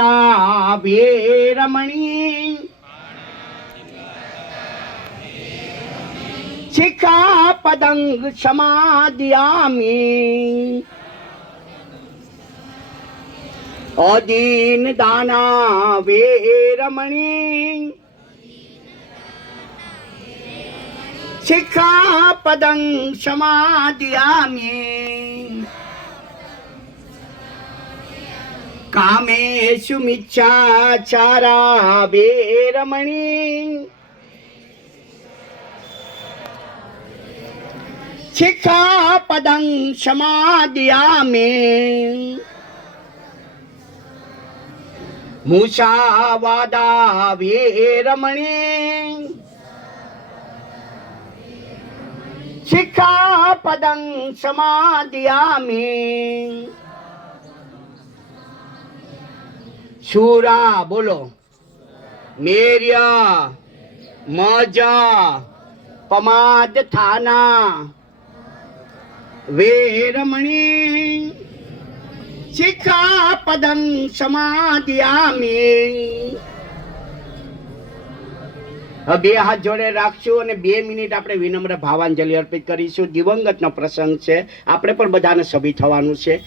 શિખાતા વેરમણી શિખાપદંગ સમાદિયામિ અદીન દાના વેરમણી શિખાપદં સમાદિયામિ કામેષુ મિચ્છાચારા વેરમણી શિખાપદં સમાદિયામિ મુસાવાદા વેરમણી શિખાપદં સમાદિયામિ શુરા બોલો. મેર્ય, મજા, પમાદ થાના. વેરમણી શિખા પદમ હવે બે હાથ જોડે રાખશું અને બે મિનિટ આપણે વિનમ્ર ભાવાંજલિ અર્પિત કરીશું. દિવંગતનો પ્રસંગ છે. આપણે પણ બધાને સભી થવાનું છે.